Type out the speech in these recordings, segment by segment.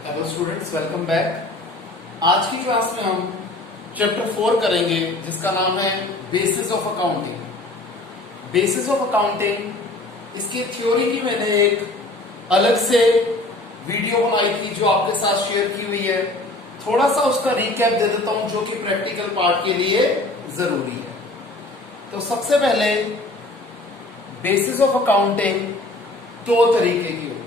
Hello students, welcome back. आज की class में हम चैप्टर 4 करेंगे जिसका नाम है basis of accounting. Basis of accounting इसकी थ्योरी की मैंने एक अलग से वीडियो बनाई थी जो आपके साथ शेयर की हुई है। थोड़ा सा उसका रिकैप दे देता हूं जो कि प्रैक्टिकल पार्ट के लिए जरूरी है। तो सबसे पहले बेसिस ऑफ अकाउंटिंग दो तरीके की होती है।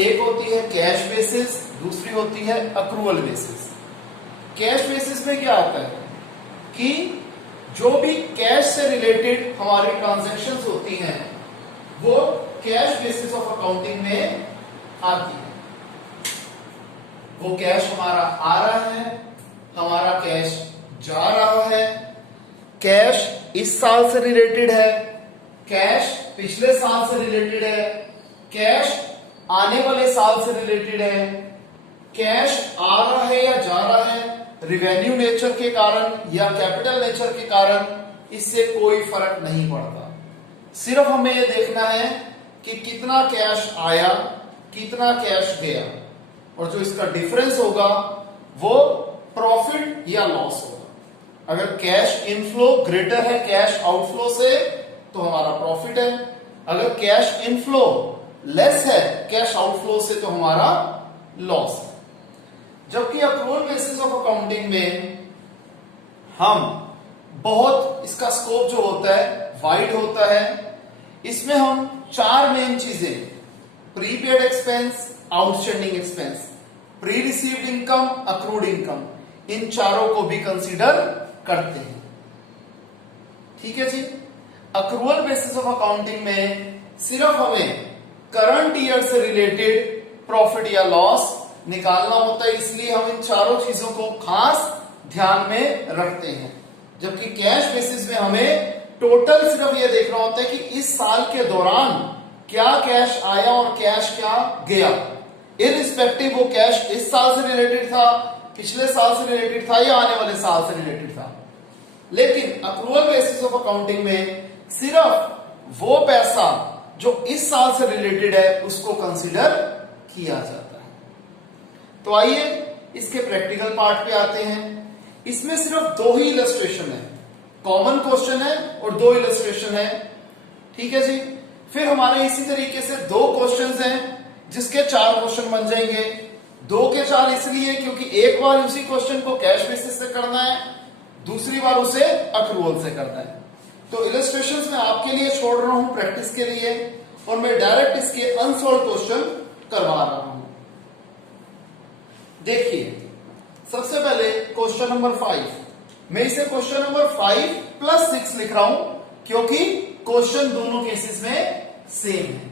एक होती है कैश बेसिस, दूसरी होती है अक्रूवल बेसिस। कैश बेसिस में क्या होता है कि जो भी कैश से रिलेटेड हमारी ट्रांजैक्शंस होती हैं वो कैश बेसिस ऑफ अकाउंटिंग में आती है। वो कैश हमारा आ रहा है, हमारा कैश जा रहा है, कैश इस साल से रिलेटेड है, कैश पिछले साल से रिलेटेड है, कैश आने वाले साल से रिलेटेड है, कैश आ रहा है या जा रहा है रिवेन्यू नेचर के कारण या कैपिटल नेचर के कारण, इससे कोई फर्क नहीं पड़ता। सिर्फ हमें यह देखना है कि कितना कैश आया, कितना कैश गया, और जो इसका डिफरेंस होगा वो प्रॉफिट या लॉस होगा। अगर कैश इनफ्लो ग्रेटर है कैश आउटफ्लो से तो हमारा प्रॉफिट है, अगर कैश इनफ्लो लेस है कैश आउटफ्लो से तो हमारा लॉस है। जबकि अक्रूवल बेसिस ऑफ अकाउंटिंग में हम बहुत, इसका स्कोप जो होता है वाइड होता है। इसमें हम चार मेन चीजें, prepaid expense, outstanding expense, pre received income, accrued income, इन चारों को भी कंसीडर करते हैं। ठीक है जी। अक्रूवल बेसिस ऑफ अकाउंटिंग में सिर्फ हमें करंट ईयर से रिलेटेड प्रॉफिट या लॉस निकालना होता है, इसलिए हम इन चारों चीजों को खास ध्यान में रखते हैं। जबकि कैश बेसिस में हमें टोटल सिर्फ यह देखना होता है कि इस साल के दौरान क्या कैश आया और कैश क्या गया, इररिस्पेक्टिव वो कैश इस साल से रिलेटेड था, पिछले साल से रिलेटेड था या आने वाले साल से रिलेटेड था। लेकिन अक्रूवल बेसिस ऑफ अकाउंटिंग में सिर्फ वो पैसा जो इस साल से रिलेटेड है उसको कंसीडर किया जाता है। तो आइए इसके प्रैक्टिकल पार्ट पे आते हैं। इसमें सिर्फ दो ही इलस्ट्रेशन है, कॉमन क्वेश्चन है और दो इलस्ट्रेशन है। ठीक है जी। फिर हमारे इसी तरीके से दो क्वेश्चंस हैं जिसके चार क्वेश्चन बन जाएंगे। दो के चार इसलिए क्योंकि एक बार उसी क्वेश्चन को कैश बेसिस से करना है, दूसरी बार उसे अक्रूवल से करना है। तो इलस्ट्रेशंस में आपके लिए छोड़ रहा हूं प्रैक्टिस के लिए, और मैं डायरेक्ट इसके अनसॉल्व क्वेश्चन करवा रहा हूं। देखिए, सबसे पहले क्वेश्चन नंबर 5, मैं इसे क्वेश्चन नंबर 5 + 6 लिख रहा हूं क्योंकि क्वेश्चन दोनों केसेस में सेम है।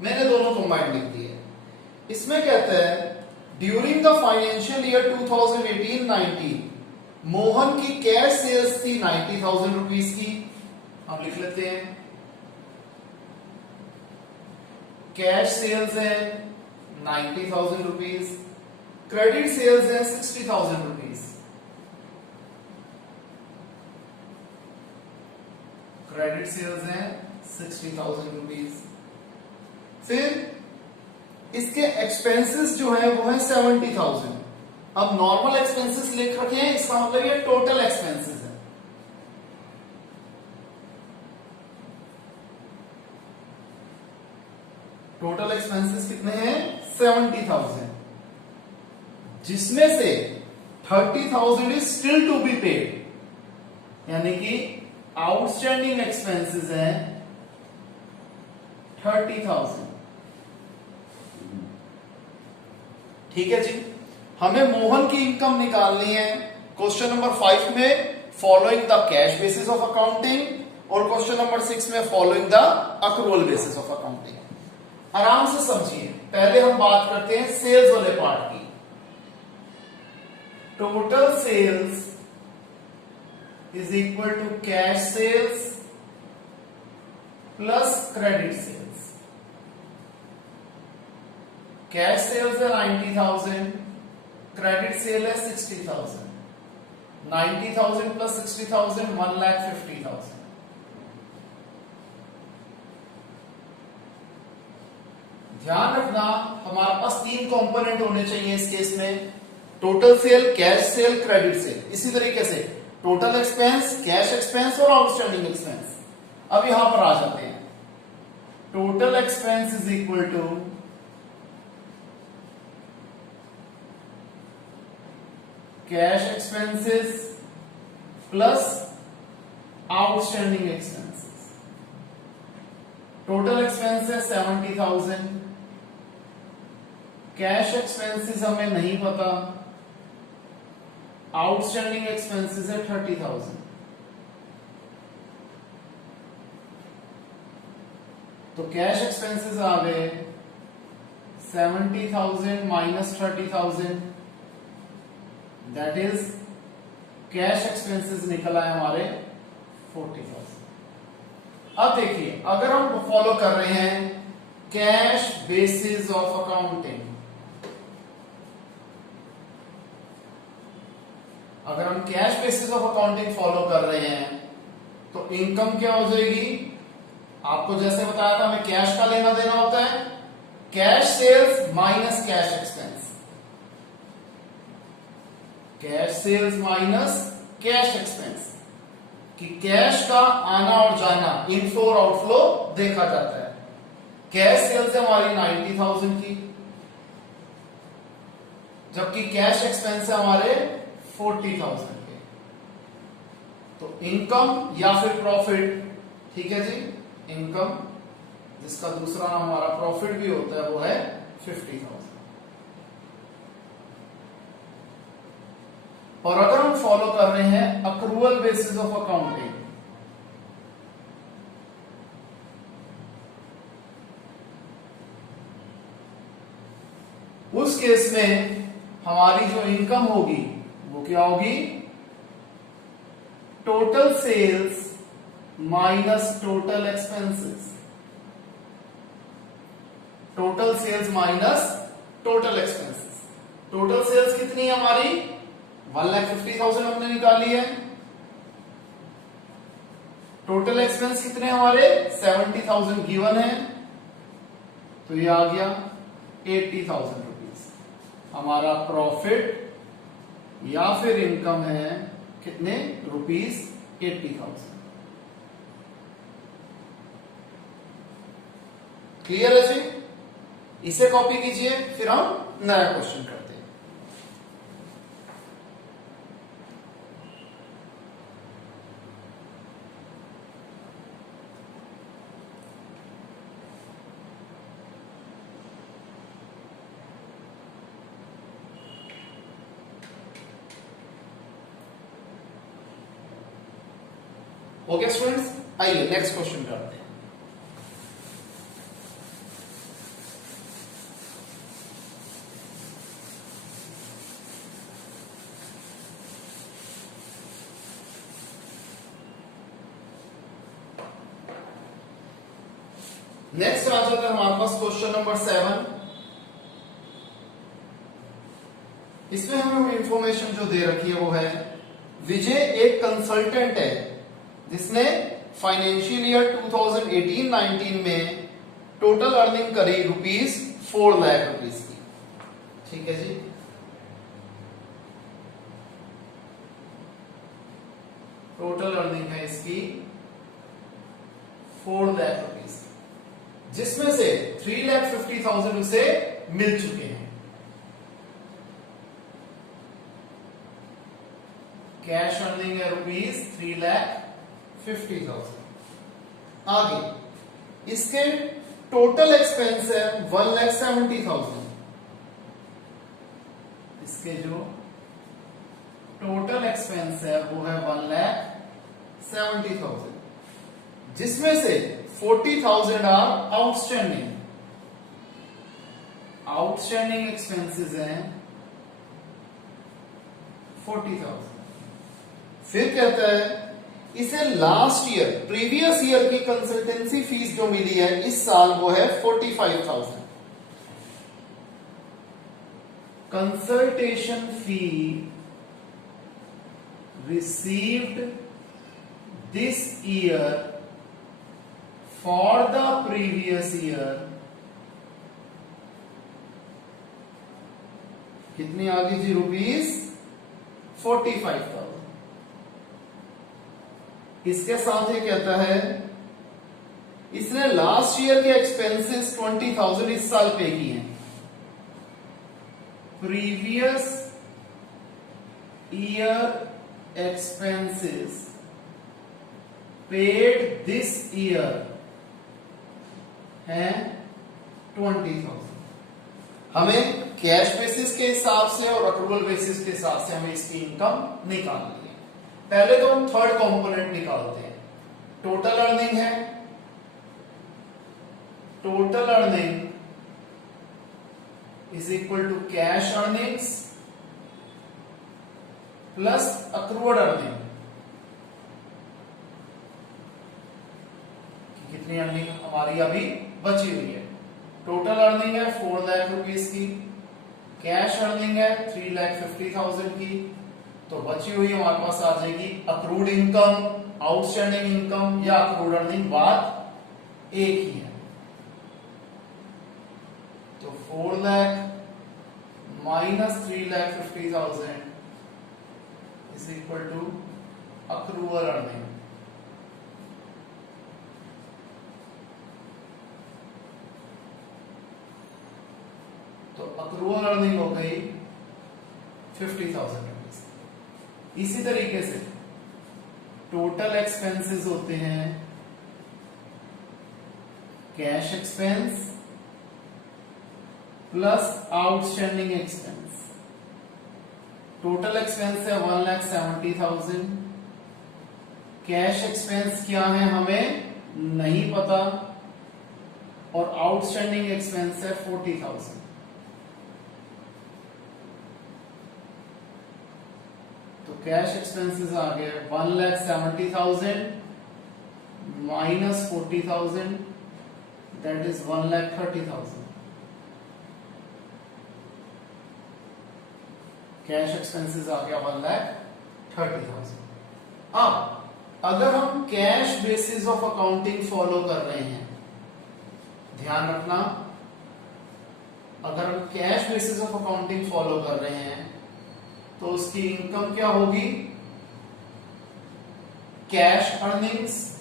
मैंने दोनों कंबाइंड लिख दिए। इसमें कहता है during the financial year 2018-19 Mohan की कैश सेल्स थी 90,000 रुपीज की। हम लिख लेते हैं कैश सेल्स है 90,000 रुपीज, क्रेडिट सेल्स है 60,000 रुपीज। क्रेडिट सेल्स है 60,000 रुपीज। फिर इसके एक्सपेंसेस जो है वो है 70,000। अब नॉर्मल एक्सपेंसेस लिख रखे हैं, इसका मतलब ये टोटल एक्सपेंसेस है। टोटल एक्सपेंसेस कितने हैं? 70,000, जिसमें से 30,000 is still to be paid, यानी कि आउटस्टैंडिंग एक्सपेंसेस हैं 30,000। ठीक है जी। हमें मोहन की इनकम निकालनी है क्वेश्चन नंबर 5 में following the cash basis of accounting, और क्वेश्चन नंबर 6 में following the accrual basis of accounting. आराम से समझिए। पहले हम बात करते हैं सेल्स वाले पार्ट की। Total sales is equal to cash sales plus credit sales. Cash sales है 90,000, क्रेडिट सेल है 60,000। 90,000 प्लस 60,000 1,50,000। ध्यान रखना हमारे पास तीन कंपोनेंट होने चाहिए इस केस में, total sale, cash sale, credit sale. इसी तरीके से टोटल एक्सपेंस, कैश एक्सपेंस और आउटस्टैंडिंग एक्सपेंस। अब यहां पर आ जाते हैं, total expense is equal to cash expenses plus outstanding expenses. Total expenses 70,000, cash expenses हमें नहीं पता, आउटस्टैंडिंग एक्सपेंसेस है 30,000। तो कैश एक्सपेंसेस आ गए 70,000 minus 30,000, that is cash expenses निकल आए हमारे 40,000। अब देखिए, अगर हम फॉलो कर रहे हैं कैश बेसिस ऑफ अकाउंटिंग, अगर हम cash basis of accounting follow कर रहे हैं तो इनकम क्या हो जाएगी? आपको जैसे बताया था, हमें कैश का लेना देना होता है, cash sales minus cash expense, cash sales minus cash expense, कि कैश का आना और जाना, इनफ्लो और आउटफ्लो देखा जाता है। कैश सेल्स है हमारी 90,000 की, जबकि कैश एक्सपेंस है हमारे 40,000 के। तो इनकम या फिर प्रॉफिट, ठीक है जी, इनकम जिसका दूसरा नाम हमारा प्रॉफिट भी होता है वो है 50,000। और अगर हम फॉलो कर रहे हैं अक्रूवल बेसिस ऑफ अकाउंटिंग, उस केस में हमारी जो इनकम होगी वो क्या होगी? Total sales minus total expenses, total sales minus total expenses. Total sales कितनी है हमारी? 1,50,000 हमने निकाली है। टोटल एक्सपेंस कितने हमारे? 70,000 गिवन है, तो ये आ गया 80,000 रुपीज। हमारा प्रॉफिट या फिर इनकम है कितने रुपीज? 80,000। क्लियर है जी? इसे कॉपी कीजिए, फिर हम नया क्वेश्चन करते हैं। ओके स्टूडेंट्स, आइए नेक्स्ट क्वेश्चन करते हैं। नेक्स्ट आ जाता है हमारे पास क्वेश्चन नंबर 7। इसमें हमें इंफॉर्मेशन जो दे रखी है वो है, विजय एक कंसल्टेंट है जिसने फाइनेंशियल ईयर 2018-19 में टोटल अर्निंग करी रुपीज 4 लाख रुपीज की। ठीक है जी, टोटल अर्निंग है इसकी 4 लाख रुपीज, जिसमें से 3,50,000 उसे मिल चुके हैं। कैश अर्निंग है रुपीज 3,50,000। आगे इसके टोटल एक्सपेंस है 1,70,000। इसके जो टोटल एक्सपेंस है वो है 1,70,000, जिसमें से 40,000 आर आउटस्टैंडिंग। आउटस्टैंडिंग एक्सपेंसेस हैं 40,000। फिर कहता है इसे लास्ट ईयर, प्रीवियस ईयर की कंसल्टेंसी फीस जो मिली है इस साल वो है 45,000। Consultation fee received this year for the previous year कितनी आ गई जी? ₹45,000। इसके साथ ये कहता है इसने लास्ट ईयर के एक्सपेंसेस 20,000 इस साल पे किए हैं। Previous year expenses paid this year है 20,000। हमें कैश बेसिस के हिसाब से और अक्रूवल बेसिस के हिसाब से हमें इसकी इनकम निकालनी है। पहले तो हम थर्ड कंपोनेंट निकालते हैं। टोटल अर्निंग है, total earning is equal to cash earnings plus accrued earning. कितनी अर्निंग हमारी अभी बची हुई है? टोटल अर्निंग है 4 लाख रुपीस की, कैश अर्निंग है 3,50,000 की, तो बची हुई हमारे पास आ जाएगी अक्रूड इनकम, आउटस्टैंडिंग इनकम या अक्रूड अर्निंग, बात एक ही है। तो 4 lakh minus 3,50,000 is equal to accrual earning. तो अक्रूवल अर्निंग हो गई 50,000 रुपीज। इसी तरीके से टोटल एक्सपेंसेस होते हैं cash expense plus outstanding expense. Total expense है 1,70,000, कैश एक्सपेंस क्या है हमें नहीं पता, और आउटस्टैंडिंग एक्सपेंस है 40,000। तो कैश एक्सपेंसेस आ गए 1,70,000 minus 40,000, that is 1,30,000। Cash expenses आ गया 1,30,000। अब अगर हम cash basis of accounting follow कर रहे हैं, ध्यान रखना, अगर हम cash basis of accounting follow कर रहे हैं तो उसकी इनकम क्या होगी? Cash earnings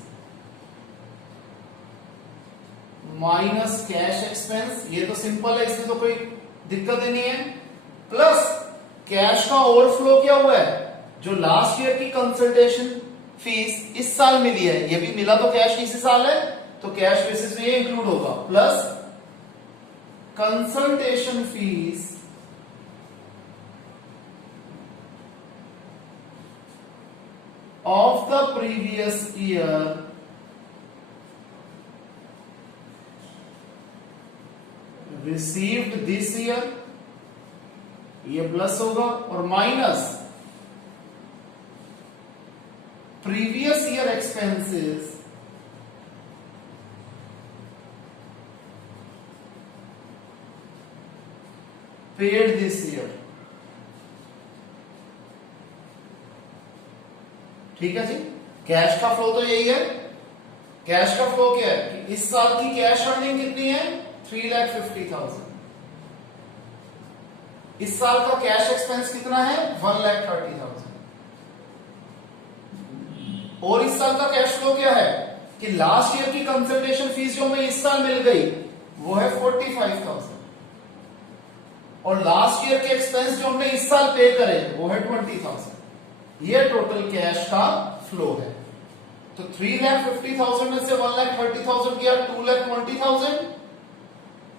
minus cash expense. ये तो सिंपल है, इसमें तो कोई दिक्कत ही नहीं है। प्लस कैश का ओवरफ्लो क्या हुआ है? जो लास्ट ईयर की कंसल्टेशन फीस इस साल मिली है, ये भी मिला तो कैश इसी साल है, तो कैश बेसिस में ये इंक्लूड होगा। Plus consultation fees of the previous year received this year, ये प्लस होगा, और minus previous year expenses paid this year. ठीक है जी। कैश का फ्लो तो यही है। कैश का फ्लो क्या है कि इस साल की कैश अर्निंग कितनी है? 3,50,000। इस साल का कैश एक्सपेंस कितना है? 1,30,000। और इस साल का कैश फ्लो क्या है कि लास्ट ईयर की कंसल्टेशन फीस जो हमें इस साल मिल गई वो है 45,000, और लास्ट ईयर के एक्सपेंस जो हमने इस साल पे करे वो है 20,000। ये टोटल कैश का फ्लो है। तो 3,50,000 में से 1,30,000 गया 2,20,000,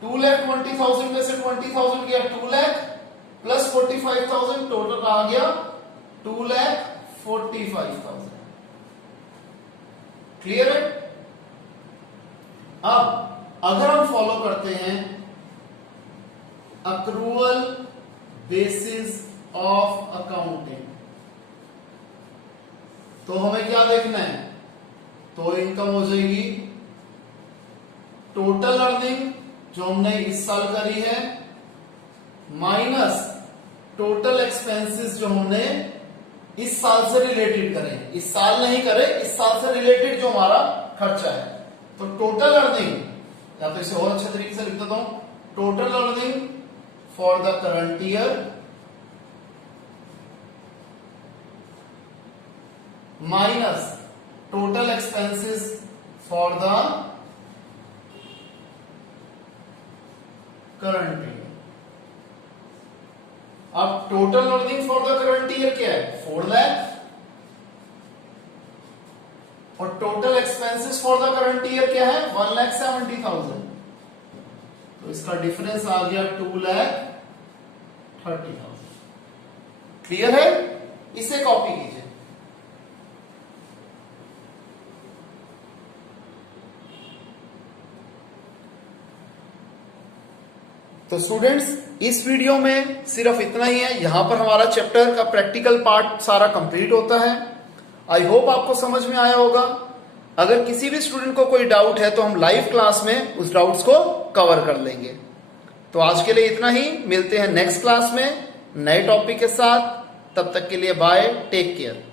2,20,000 में से 20,000 गया 2 लाख, प्लस 45,000, टोटल आ गया 2,45,000। क्लियर है? अब अगर हम फॉलो करते हैं अक्रूवल बेसिस ऑफ अकाउंटिंग, तो हमें क्या देखना है? तो इनकम हो जाएगी टोटल अर्निंग जो हमने इस साल करी है माइनस टोटल एक्सपेंसेस जो हमने इस साल से रिलेटेड करे। इस साल नहीं करे, इस साल से रिलेटेड जो हमारा खर्चा है। तो टोटल अर्निंग, या तो इसे और अच्छे तरीके से लिख देता हूं, total earning for the current year minus total expenses for the current year. अब total earning for the current year क्या है 4 लाख और total expenses for the current year क्या है 1,70,000। तो इसका डिफरेंस आ गया 2,30,000। क्लियर है? इसे कॉपी कीजिए। तो स्टूडेंट्स इस वीडियो में सिर्फ इतना ही है। यहां पर हमारा चैप्टर का प्रैक्टिकल पार्ट सारा कंप्लीट होता है। आई होप आपको समझ में आया होगा। अगर किसी भी स्टूडेंट को कोई डाउट है तो हम लाइव क्लास में उस डाउट्स को कवर कर लेंगे। तो आज के लिए इतना ही, मिलते हैं नेक्स्ट क्लास में नए टॉपिक के साथ। तब तक के लिए बाय, टेक केयर।